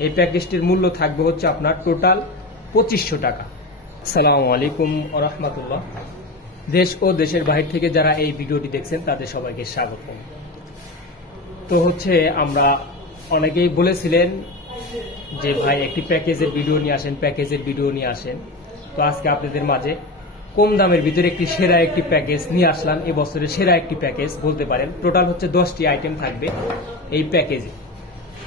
এই প্যাকেজটির মূল্য থাকবে হচ্ছে আপনার টোটাল 2500 টাকা। আসসালামু আলাইকুম ওয়া রাহমাতুল্লাহ। দেশ ও দেশের বাইরে থেকে যারা এই ভিডিওটি দেখছেন তাদের সবাইকে স্বাগত। তো হচ্ছে আমরা অনেকেই বলেছিলেন যে ভাই একটি প্যাকেজের ভিডিও নিয়ে আসেন। তো আজকে আপনাদের মাঝে কম দামের ভিতরে একটি সেরা একটি প্যাকেজ নিয়ে আসলাম। এবছরের সেরা একটি প্যাকেজ বলতে পারেন। টোটাল হচ্ছে 10টি আইটেম থাকবে এই প্যাকেজে।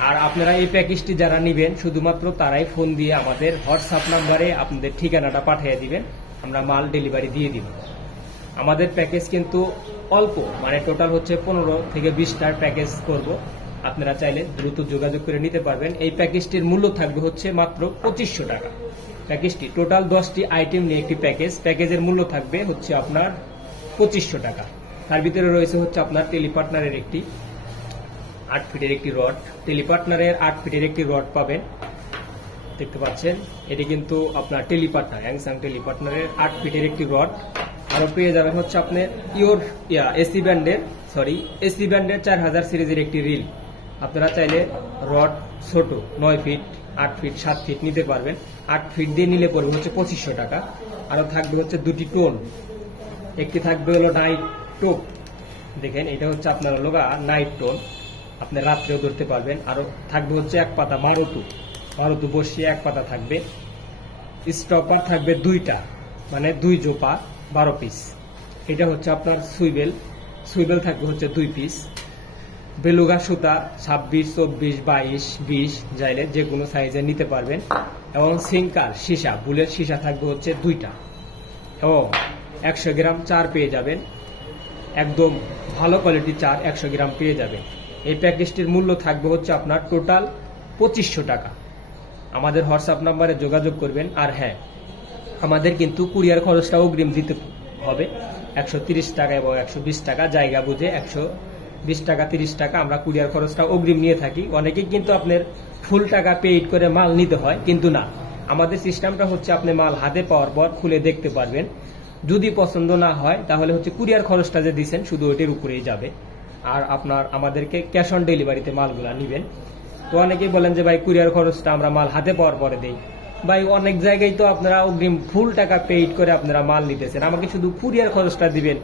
আর আপনারা এই প্যাকেজটি যারা নেবেন শুধুমাত্র তারাই ফোন দিয়ে আমাদের হোয়াটসঅ্যাপ নাম্বারে আপনাদের ঠিকানাটা পাঠিয়ে দিবেন, আমরা মাল ডেলিভারি দিয়ে দিব। আমাদের প্যাকেজ কিন্তু অল্প, মানে টোটাল হচ্ছে 15 থেকে 20টার প্যাকেজ করব। আপনারা চাইলে দ্রুত যোগাযোগ করে নিতে পারবেন। এই প্যাকেজটির মূল্য থাকবে হচ্ছে মাত্র 2500 টাকা। প্যাকেজটি টোটাল 10টি আইটেম নিয়ে একটি প্যাকেজের মূল্য থাকবে হচ্ছে আপনার 2500 টাকা। তার ভিতরে রয়েছে হচ্ছে আপনার টেলিপার্টনারের একটি 8 ফিটের একটি রড, টেলিপার্টনারের 8 ফিটের একটি রড পাবেন, দেখতে পাচ্ছেন। এটি কিন্তু আপনার টেলিপার্টনার, হ্যাংসাং টেলিপার্টনারের 8 ফিটের একটি রড। আরো পেয়ে যাবেন হচ্ছে আপনার এসি ব্যান্ডের 4000 সিরিজের একটি রিল। আপনারা চাইলে রড ছোট 9 ফিট, 8 ফিট, 7 ফিট নিতে পারবেন। 8 ফিট দিয়ে নিলে পড়বে হচ্ছে 2500 টাকা। আরো থাকবে হচ্ছে দুটি টোন, একটি থাকবে হলো নাইট টোপ, দেখেন এটা হচ্ছে আপনার হলো নাইট টোন, আপনি রাত্রেও ধরতে পারবেন। আরো থাকবে হচ্ছে এক পাতা মারুতু বসিয়ে এক পাতা থাকবে। স্টপার থাকবে 2টা, মানে 2 জোপা 12 পিস। এটা হচ্ছে আপনার সুইবেল থাকবে হচ্ছে 2 পিস। বেলুগা সুতা 26, 24, 22, 20 চাইলে যে কোনো সাইজে নিতে পারবেন। এবং সিঙ্কার বুলের সীসা থাকবে হচ্ছে 2টা। এবং 100 গ্রাম চার পেয়ে যাবেন, একদম ভালো কোয়ালিটির চার 100 গ্রাম পেয়ে যাবেন। এই প্যাকেজটির মূল্য থাকবে হচ্ছে আপনার টোটাল 2500 টাকা। আমাদের হোয়াটসঅ্যাপ নাম্বারে যোগাযোগ করবেন। আর হ্যাঁ, আমাদের কিন্তু কুরিয়ার খরচটা অগ্রিম দিতে হবে 130 টাকা এবং 120 টাকা, জায়গা বুঝে 120 টাকা 30 টাকা আমরা কুরিয়ার খরচটা অগ্রিম নিয়ে থাকি। অনেকেই কিন্তু আপনার ফুল টাকা পেইড করে মাল নিতে হয়, কিন্তু না, আমাদের সিস্টেমটা হচ্ছে আপনি মাল হাতে পাওয়ার পর খুলে দেখতে পারবেন। যদি পছন্দ না হয় তাহলে হচ্ছে কুরিয়ার খরচটা যে দিচ্ছেন শুধু ওইটার উপরেই যাবে। আর আপনার আমাদেরকে ক্যাশ অন ডেলিভারিতে মালগুলা নিবেন। তো অনেকেই বলেন যে ভাই কুরিয়ার খরচটা আমরা মাল হাতে পাওয়ার পরে দেই। ভাই অনেক জায়গায় তো আপনারা অগ্রিম ফুল টাকা পেইড করে আপনারা মাল নিতেছেন, আমাকে শুধু কুরিয়ার খরচটা দিবেন,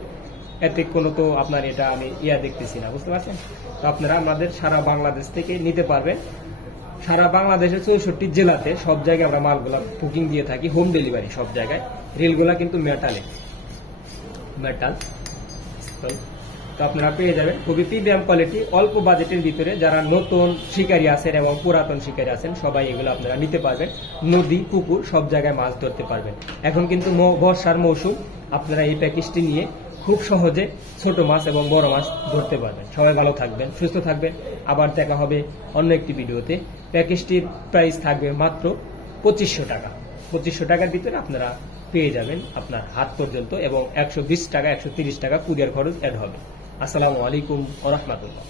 এতে কোনো তো আপনার এটা আমি দেখতেছি না, বুঝতে পারছেন। তো আপনারা আমাদের সারা বাংলাদেশ থেকে নিতে পারবেন। সারা বাংলাদেশের 64 জেলাতে সব জায়গায় আমরা মালগুলা বুকিং দিয়ে থাকি, হোম ডেলিভারি সব জায়গায়। রিলগুলা কিন্তু মেটাল। তো আপনারা পেয়ে যাবেন খুবই প্রিমিয়াম কোয়ালিটি, অল্প বাজেটের ভিতরে। যারা নতুন শিকারী আছেন এবং পুরাতন শিকারী আছেন সবাই এগুলো আপনারা নিতে পারবেন। নদী, পুকুর সব জায়গায় মাছ ধরতে পারবেন। এখন কিন্তু বর্ষার মৌসুম, আপনারা এই প্যাকেজটি নিয়ে খুব সহজে ছোট মাছ এবং বড় মাছ ধরতে পারবেন। সবাই ভালো থাকবেন, সুস্থ থাকবেন। আবার দেখা হবে অন্য একটি ভিডিওতে। প্যাকেজটির প্রাইস থাকবে মাত্র 2500 টাকা। 2500 টাকার ভিতরে আপনারা পেয়ে যাবেন আপনার হাত পর্যন্ত, এবং 120 টাকা 130 টাকা কুরিয়ার খরচ অ্যাড হবে। আসসালামু আলাইকুম ওয়া রাহমাতুল্লাহ।